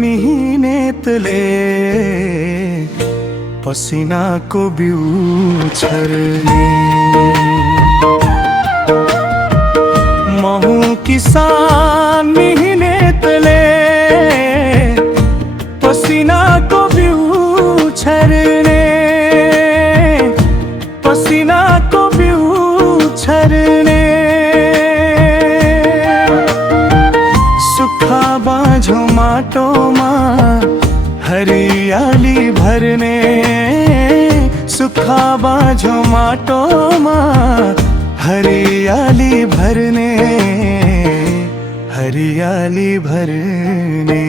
मिहिनेतले पसिनाको बिउ छर्ने। महु किसान मिहिनेतले पसिनाको बिउ छर्ने, पसिनाको बिउ छर्ने। सुक्खा बाँझो माटोमा हरियाली भर्ने, सुक्खा बाँझो माटोमा हरियाली भर्ने, हरियाली भर्ने।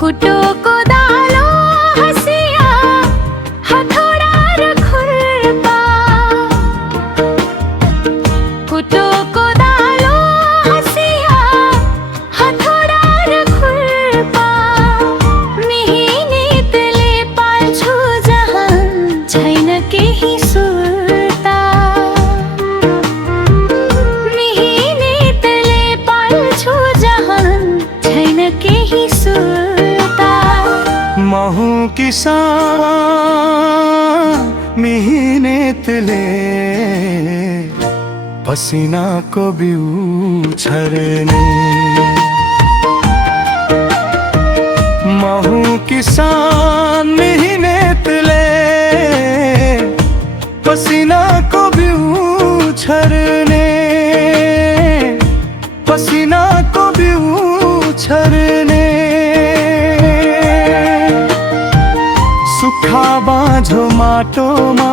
कुटो कोदालो हसिया हथौडा र खुर्पा, कुटो कोदालो हसिया हथौडा र खुर्पा। मिहिनेतले पाल्छु जहाँ छैन केही सुर्ता, मिहिनेतले पाल्छु जहाँ छैन केही सुर्ता। महु किसान मिहिनेतले पसिनाको बिउ छर्ने। महु किसान मिहिनेतले पसिनाको बिउ छर्ने, पसिनाको बिउ छर्ने। सुक्खा बाँझो माटोमा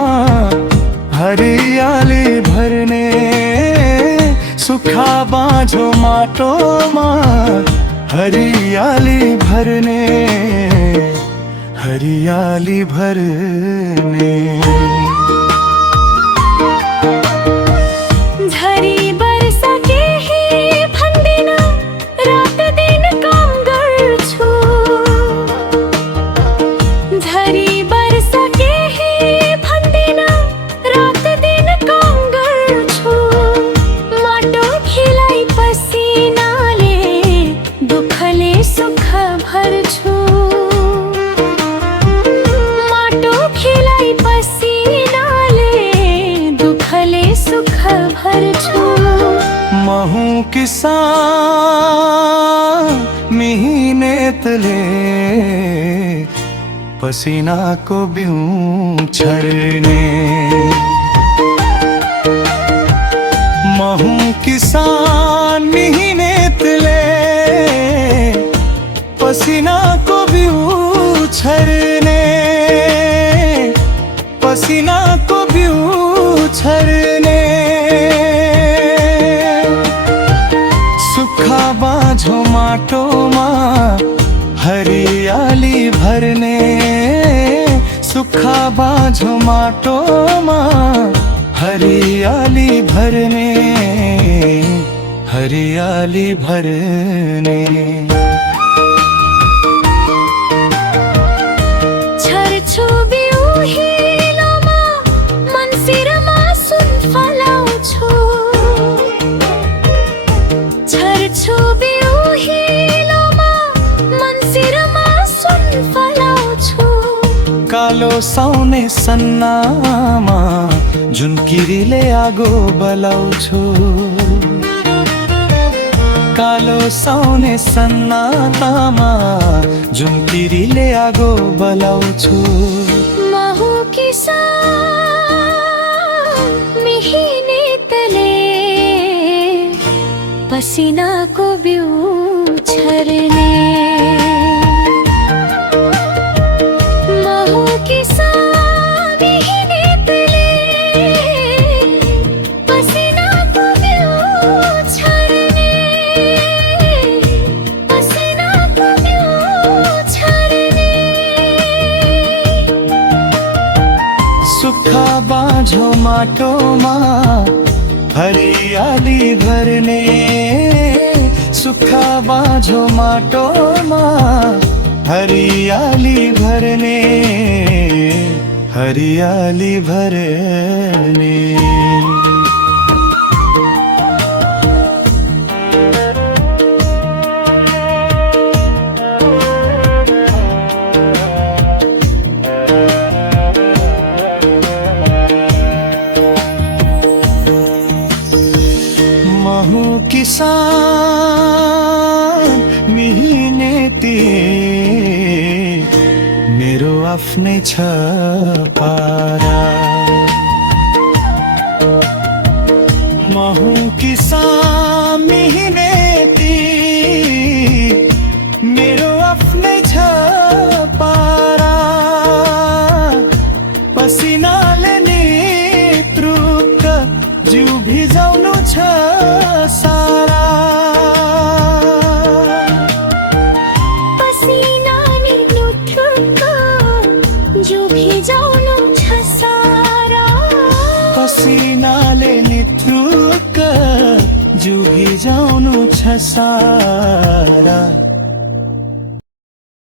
हरियाली भर्ने, सुक्खा बाँझो माटोमा हरियाली भर्ने, हरियाली भर्ने। झरी वर्षा केही भन्दिन, रात दिन काम गर्छु। झरी वर्षा केही भन्दिन, रात दिन काम गर्छु। माटो खिलाई पसिनाले दुःखले सुख भर्छु। माटो खिलाई पसिनाले दुःखले सुख भर्छु। महु किसान मिहिनेतले पसिनाको बिउ छर्ने। महु किसान मिहिनेतले पसिनाको बिउ छर्ने, पसिनाको बिउ छर्ने। सुक्खा बाँझो माटोमा हरियाली भर्ने, सुक्खा बाँझो माटोमा हरियाली भर्ने, हरियाली भर्ने। छर्छु बिउ हिलोमा मन्सिरमा सुन फलाउँछु। छर्छु बिउ हिलोमा मन्सिरमा सुन फलाउँछु। कालो साउने सन्नामा जुन किरीले आगो बलाउँछु। कालो साउने सन्नातामा जुन किरीले आगो बलाउँछु। महु किसान मिहिनेतले पसिनाको बिउ छर्ने। महु किसान मिहिनेतले पसिनाको बिउ छर्ने, पसिनाको बिउ छर्ने। सुक्खा बाँझो माटोमा हरियाली भर्ने, सुक्खा बाँझो माटोमा हरियाली भर्ने, हरियाली भर्ने। हुँ किसान मिहिनेती मेरो आफ्नै छ पारा म हुँ किसान मिहिनेती मेरो आफ्नै छ पारा पसिनाले नेत्रुक जिउ भिजाउनु छ सारा पसिनाले नेत्रुक जिउ भिजाउनु छ सारा पसिनाले नेत्रुक जिउ भिजाउनु छ सारा